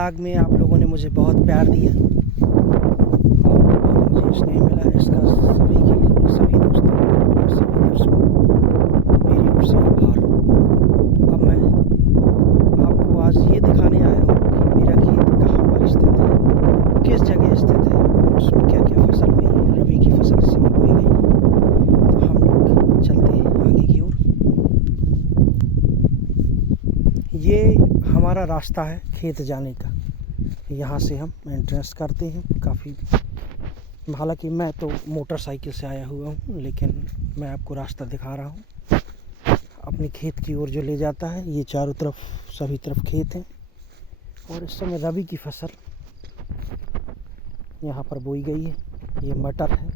Blog में आप लोगों ने मुझे बहुत प्यार दिया और मुझे स्नेह मिला। इसका सभी के लिए, सभी दोस्तों को, सभी दर्शकों को मेरी ओर से आभार। अब मैं आपको आज ये दिखाने आया हूँ कि मेरा खेत कहाँ पर स्थित है, किस जगह स्थित है और उसमें क्या क्या फसल हुई है। रबी की फसल इस समय बोई गई है, तो हम लोग चलते हैं आगे की ओर। ये हमारा रास्ता है खेत जाने का। यहाँ से हम एंट्रेंस करते हैं। काफ़ी, हालांकि मैं तो मोटरसाइकिल से आया हुआ हूँ, लेकिन मैं आपको रास्ता दिखा रहा हूँ अपने खेत की ओर जो ले जाता है। ये चारों तरफ, सभी तरफ खेत हैं और इस समय रबी की फसल यहाँ पर बोई गई है। ये मटर है,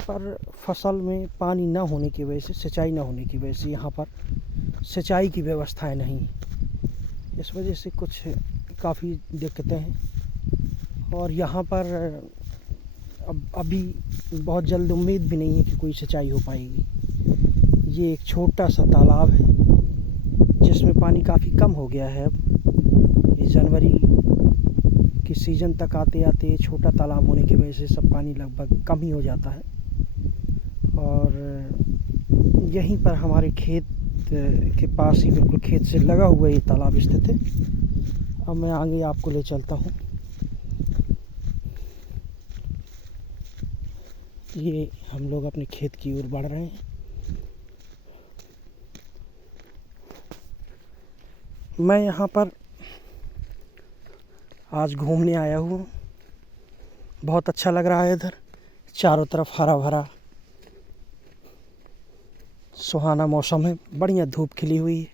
पर फसल में पानी ना होने की वजह से, सिंचाई ना होने की वजह से यहाँ पर सिंचाई की व्यवस्थाएं नहीं है। इस वजह से कुछ काफ़ी दिक्कतें हैं और यहाँ पर अभी बहुत जल्द उम्मीद भी नहीं है कि कोई सिंचाई हो पाएगी। ये एक छोटा सा तालाब है जिसमें पानी काफ़ी कम हो गया है। अब ये जनवरी की सीज़न तक आते आते छोटा तालाब होने की वजह से सब पानी लगभग कम ही हो जाता है। और यहीं पर हमारे खेत के पास ही, बिल्कुल खेत से लगा हुआ ये तालाब स्थित है। अब मैं आगे आपको ले चलता हूँ। ये हम लोग अपने खेत की ओर बढ़ रहे हैं। मैं यहाँ पर आज घूमने आया हूँ। बहुत अच्छा लग रहा है इधर, चारों तरफ हरा भरा सुहाना मौसम है। बढ़िया धूप खिली हुई है,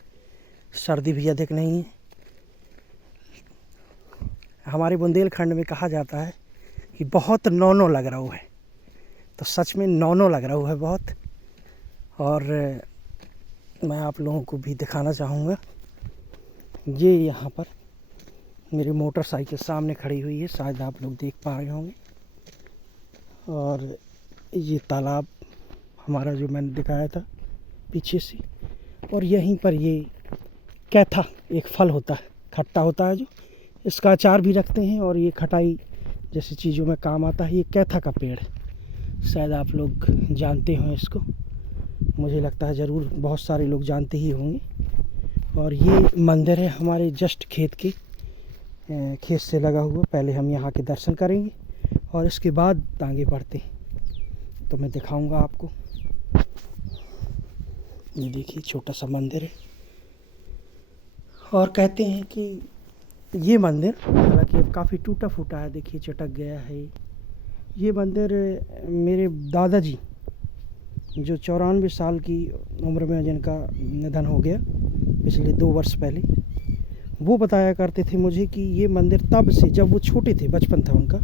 सर्दी भी अधिक नहीं है। हमारे बुंदेलखंड में कहा जाता है कि बहुत नौनो लग रहा है, तो सच में नौनो लग रहा है बहुत। और मैं आप लोगों को भी दिखाना चाहूँगा। ये यहाँ पर मेरी मोटरसाइकिल सामने खड़ी हुई है, शायद आप लोग देख पा रहे होंगे। और ये तालाब हमारा जो मैंने दिखाया था पीछे से, और यहीं पर ये कैथा एक फल होता है, खट्टा होता है, जो इसका अचार भी रखते हैं और ये खटाई जैसी चीज़ों में काम आता है। ये कैथा का पेड़ है, शायद आप लोग जानते हो इसको। मुझे लगता है ज़रूर बहुत सारे लोग जानते ही होंगे। और ये मंदिर है हमारे जस्ट खेत के, खेत से लगा हुआ। पहले हम यहाँ के दर्शन करेंगे और इसके बाद आगे बढ़ते हैं, तो मैं दिखाऊंगा आपको। ये देखिए छोटा सा मंदिर है और कहते हैं कि ये मंदिर, हालांकि अब काफ़ी टूटा फूटा है, देखिए चटक गया है। ये मंदिर मेरे दादाजी, जो 94 साल की उम्र में जिनका निधन हो गया पिछले 2 वर्ष पहले, वो बताया करते थे मुझे कि ये मंदिर तब से, जब वो छोटे थे, बचपन था उनका,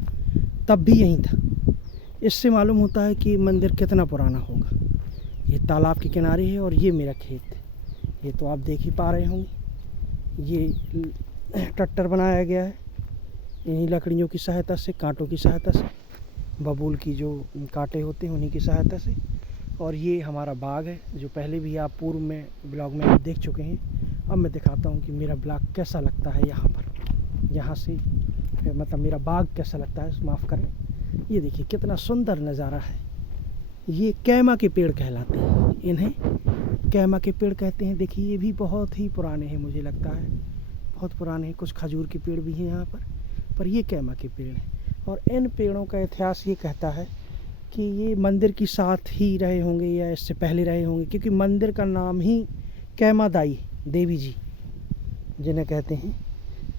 तब भी यहीं था। इससे मालूम होता है कि मंदिर कितना पुराना होगा। ये तालाब के किनारे है और ये मेरा खेत है। ये तो आप देख ही पा रहे होंगे। ये ट्रैक्टर बनाया गया है इन्हीं लकड़ियों की सहायता से, कांटों की सहायता से, बबूल की जो कांटे होते हैं उन्हीं की सहायता से। और ये हमारा बाग है, जो पहले भी आप पूर्व में ब्लॉग में आप देख चुके हैं। अब मैं दिखाता हूँ कि मेरा ब्लॉग कैसा लगता है यहाँ पर, यहाँ से मतलब मेरा बाग कैसा लगता है, माफ़ करें। ये देखिए कितना सुंदर नज़ारा है। ये कैमा के पेड़ कहलाते हैं, इन्हें कैमा के पेड़ कहते हैं। देखिए ये भी बहुत ही पुराने हैं, मुझे लगता है बहुत पुराने हैं। कुछ खजूर के पेड़ भी हैं यहाँ पर ये कैमा के पेड़ हैं। और इन पेड़ों का इतिहास ये कहता है कि ये मंदिर के साथ ही रहे होंगे या इससे पहले रहे होंगे, क्योंकि मंदिर का नाम ही कैमादाई देवी जी जिन्हें कहते हैं।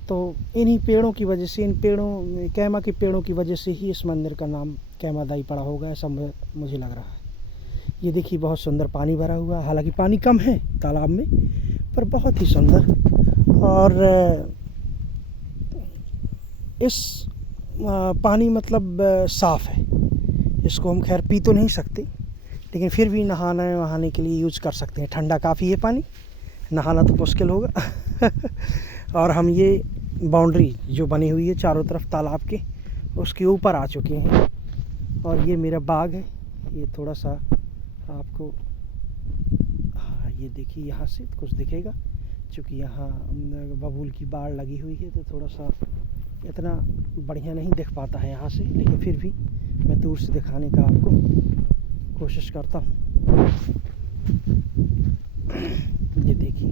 तो इन्हीं पेड़ों की वजह से, इन पेड़ों, कैमा के पेड़ों की वजह से ही इस मंदिर का नाम कैमादाई पड़ा होगा, ऐसा मुझे लग रहा है। ये देखिए बहुत सुंदर पानी भरा हुआ है, हालांकि पानी कम है तालाब में, पर बहुत ही सुंदर। और इस पानी मतलब साफ़ है। इसको हम खैर पी तो नहीं सकते, लेकिन फिर भी नहाने वहाने के लिए यूज़ कर सकते हैं। ठंडा काफ़ी है पानी, नहाना तो मुश्किल होगा। और हम ये बाउंड्री जो बनी हुई है चारों तरफ तालाब के, उसके ऊपर आ चुके हैं। और ये मेरा बाग है। ये थोड़ा सा आपको, हाँ ये देखिए यहाँ से कुछ दिखेगा, चूँकि यहाँ बबूल की बाढ़ लगी हुई है तो थोड़ा सा इतना बढ़िया नहीं दिख पाता है यहाँ से, लेकिन फिर भी मैं दूर से दिखाने का आपको कोशिश करता हूँ। ये देखिए,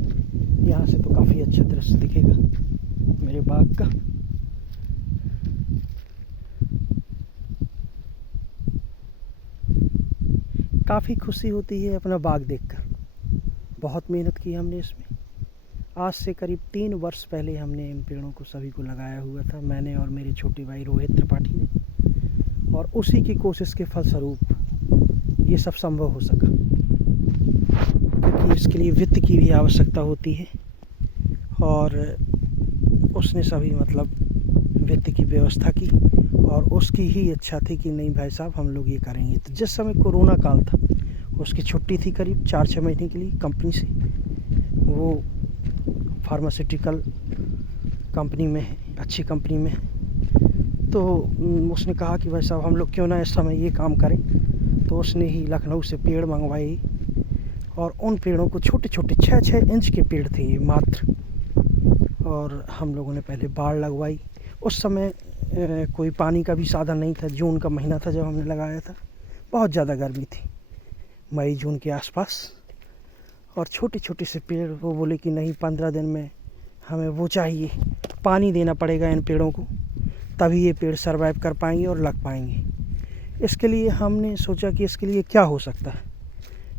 यहाँ से तो काफ़ी अच्छा दृश्य दिखेगा मेरे बाग का। काफ़ी खुशी होती है अपना बाग देखकर। बहुत मेहनत की हमने इसमें। आज से करीब 3 वर्ष पहले हमने इन पेड़ों को सभी को लगाया हुआ था, मैंने और मेरे छोटे भाई रोहित त्रिपाठी ने, और उसी की कोशिश के फलस्वरूप ये सब संभव हो सका। क्योंकि इसके लिए वित्त की भी आवश्यकता होती है और उसने सभी वित्त की व्यवस्था की और उसकी ही इच्छा थी कि नहीं भाई साहब हम लोग ये करेंगे। तो जिस समय कोरोना काल था, उसकी छुट्टी थी करीब 4-6 महीने के लिए कंपनी से। वो फार्मास्यूटिकल कंपनी में है, अच्छी कंपनी में है। तो उसने कहा कि भाई साहब हम लोग क्यों ना इस समय ये काम करें। तो उसने ही लखनऊ से पेड़ मंगवाए और उन पेड़ों को छोटे छोटे 6-6 इंच के पेड़ थे ये मात्र, और हम लोगों ने पहले बाड़ लगवाई। उस समय कोई पानी का भी साधन नहीं था, जून का महीना था जब हमने लगाया था, बहुत ज़्यादा गर्मी थी, मई जून के आसपास। और छोटे छोटे से पेड़, वो बोले कि नहीं 15 दिन में हमें वो चाहिए, पानी देना पड़ेगा इन पेड़ों को, तभी ये पेड़ सरवाइव कर पाएंगे और लग पाएंगे। इसके लिए हमने सोचा कि इसके लिए क्या हो सकता है।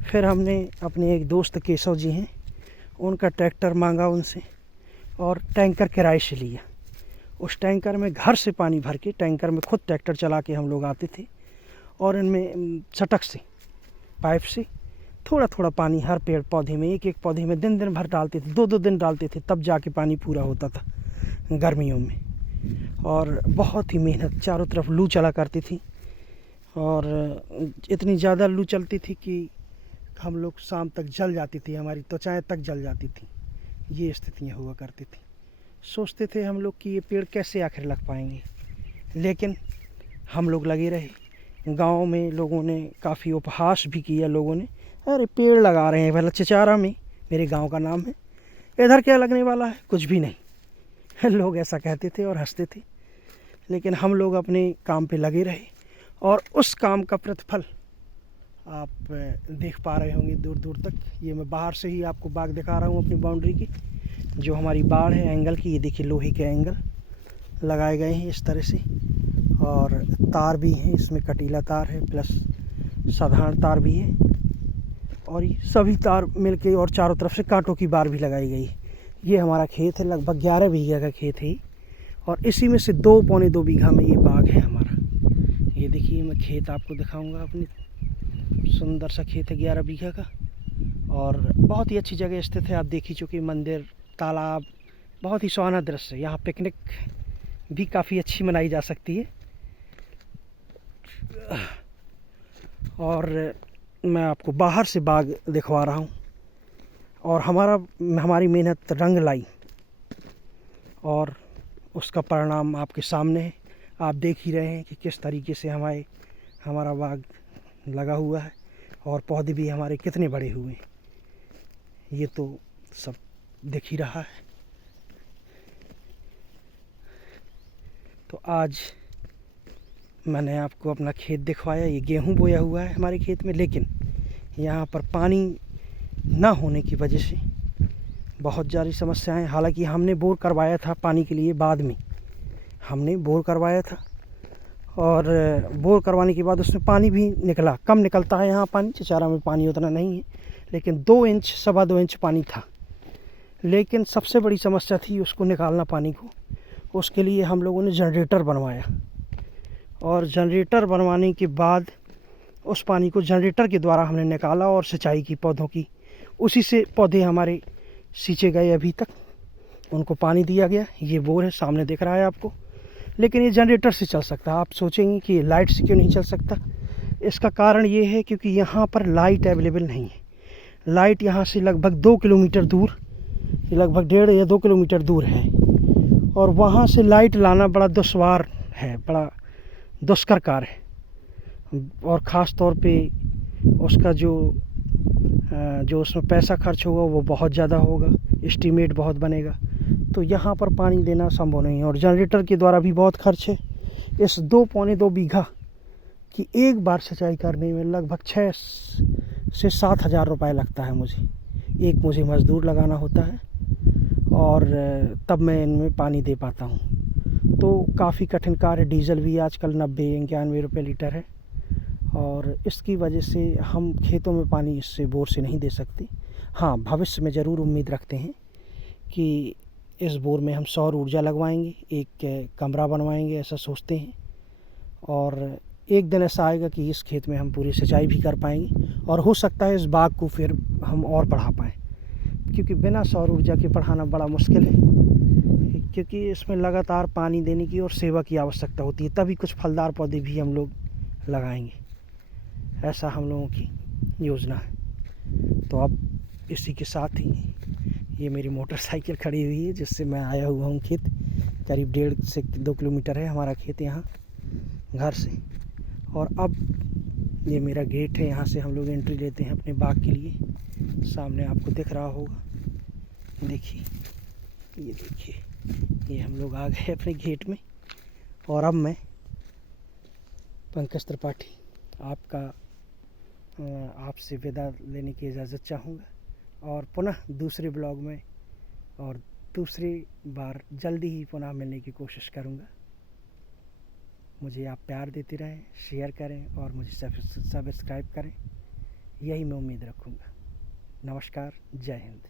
फिर हमने अपने एक दोस्त केशव जी हैं, उनका ट्रैक्टर मांगा उनसे और टैंकर किराए से लिया। उस टैंकर में घर से पानी भर के, टैंकर में खुद ट्रैक्टर चला के हम लोग आते थे और इनमें चटक से पाइप से थोड़ा थोड़ा पानी हर पेड़ पौधे में, एक एक पौधे में दिन दिन भर डालते थे, 2-2 दिन डालते थे, तब जाके पानी पूरा होता था गर्मियों में। और बहुत ही मेहनत, चारों तरफ लू चला करती थी और इतनी ज़्यादा लू चलती थी कि हम लोग शाम तक जल जाती थी, हमारी त्वचाएं तक जल जाती थी। ये स्थितियाँ हुआ करती थी। सोचते थे हम लोग कि ये पेड़ कैसे आखिर लग पाएंगे, लेकिन हम लोग लगे रहे। गांव में लोगों ने काफ़ी उपहास भी किया, लोगों ने, अरे पेड़ लगा रहे हैं भला चिचारा में, मेरे गांव का नाम है, इधर क्या लगने वाला है, कुछ भी नहीं। लोग ऐसा कहते थे और हंसते थे, लेकिन हम लोग अपने काम पे लगे रहे और उस काम का प्रतिफल आप देख पा रहे होंगे दूर दूर तक। ये मैं बाहर से ही आपको बाग दिखा रहा हूँ अपनी बाउंड्री की, जो हमारी बाड़ है एंगल की। ये देखिए लोहे के एंगल लगाए गए हैं इस तरह से, और तार भी हैं इसमें, कटीला तार है प्लस साधारण तार भी है, और ये सभी तार मिलके और चारों तरफ से कांटों की बार भी लगाई गई है। ये हमारा खेत है, लगभग 11 बीघा का खेत है और इसी में से 2-2.25 बीघा में ये बाग है हमारा। ये देखिए मैं खेत आपको दिखाऊंगा, अपनी सुंदर सा खेत है 11 बीघा का और बहुत ही अच्छी जगह स्थित है। आप देख ही चुके, मंदिर, तालाब, बहुत ही सुहाना दृश्य है। यहाँ पिकनिक भी काफ़ी अच्छी मनाई जा सकती है। और मैं आपको बाहर से बाग दिखवा रहा हूँ और हमारी मेहनत रंग लाई और उसका परिणाम आपके सामने है। आप देख ही रहे हैं कि किस तरीके से हमारा बाग लगा हुआ है और पौधे भी हमारे कितने बड़े हुए हैं, ये तो सब दिख ही रहा है। तो आज मैंने आपको अपना खेत दिखवाया। ये गेहूं बोया हुआ है हमारे खेत में, लेकिन यहाँ पर पानी ना होने की वजह से बहुत ज़्यादा समस्याएं। हालांकि हमने बोर करवाया था पानी के लिए, बाद में हमने बोर करवाया था और बोर करवाने के बाद उसमें पानी भी निकला। कम निकलता है यहाँ पानी, चिचारा में पानी उतना नहीं है, लेकिन 2 इंच 2.25 इंच पानी था। लेकिन सबसे बड़ी समस्या थी उसको निकालना, पानी को। उसके लिए हम लोगों ने जनरेटर बनवाया और जनरेटर बनवाने के बाद उस पानी को जनरेटर के द्वारा हमने निकाला और सिंचाई की पौधों की। उसी से पौधे हमारे सींचे गए, अभी तक उनको पानी दिया गया। ये बोर है, सामने दिख रहा है आपको, लेकिन ये जनरेटर से चल सकता है। आप सोचेंगे कि लाइट से क्यों नहीं चल सकता। इसका कारण ये है क्योंकि यहाँ पर लाइट अवेलेबल नहीं है। लाइट यहाँ से लगभग 2 किलोमीटर दूर, लगभग 1.5 या 2 किलोमीटर दूर है और वहाँ से लाइट लाना बड़ा दुश्वार है, बड़ा दुष्कर कार्य है। और ख़ास तौर पे उसका जो उसमें पैसा खर्च होगा वो बहुत ज़्यादा होगा। एस्टीमेट बहुत बनेगा, तो यहाँ पर पानी देना संभव नहीं है। और जनरेटर के द्वारा भी बहुत खर्च है। इस 2 पौने 2 बीघा की एक बार सिंचाई करने में लगभग 6 से 7 हज़ार रुपये लगता है मुझे। एक मुझे मज़दूर लगाना होता है और तब मैं इनमें पानी दे पाता हूँ। तो काफ़ी कठिन कार्य। डीजल भी आजकल 90-91 रुपये लीटर है, और इसकी वजह से हम खेतों में पानी इससे बोर से नहीं दे सकते। हाँ, भविष्य में ज़रूर उम्मीद रखते हैं कि इस बोर में हम सौर ऊर्जा लगवाएंगे, एक कमरा बनवाएंगे, ऐसा सोचते हैं। और एक दिन ऐसा आएगा कि इस खेत में हम पूरी सिंचाई भी कर पाएंगे, और हो सकता है इस बाग को फिर हम और बढ़ा पाएँ, क्योंकि बिना सौर ऊर्जा के बढ़ाना बड़ा मुश्किल है, क्योंकि इसमें लगातार पानी देने की और सेवा की आवश्यकता होती है, तभी कुछ फलदार पौधे भी हम लोग लगाएंगे। ऐसा हम लोगों की योजना है। तो अब इसी के साथ ही ये मेरी मोटरसाइकिल खड़ी हुई है, जिससे मैं आया हुआ हूँ खेत। करीब 1.5 से 2 किलोमीटर है हमारा खेत यहाँ घर से। और अब ये मेरा गेट है, यहाँ से हम लोग एंट्री लेते हैं अपने बाग के लिए। सामने आपको दिख रहा होगा, देखिए, ये देखिए, ये हम लोग आ गए अपने गेट में। और अब मैं पंकज त्रिपाठी आपसे विदा लेने की इजाज़त चाहूँगा, और पुनः दूसरे ब्लॉग में और दूसरी बार जल्दी ही पुनः मिलने की कोशिश करूँगा। मुझे आप प्यार देते रहें, शेयर करें और मुझे सब्सक्राइब करें, यही मैं उम्मीद रखूँगा। नमस्कार, जय हिंद।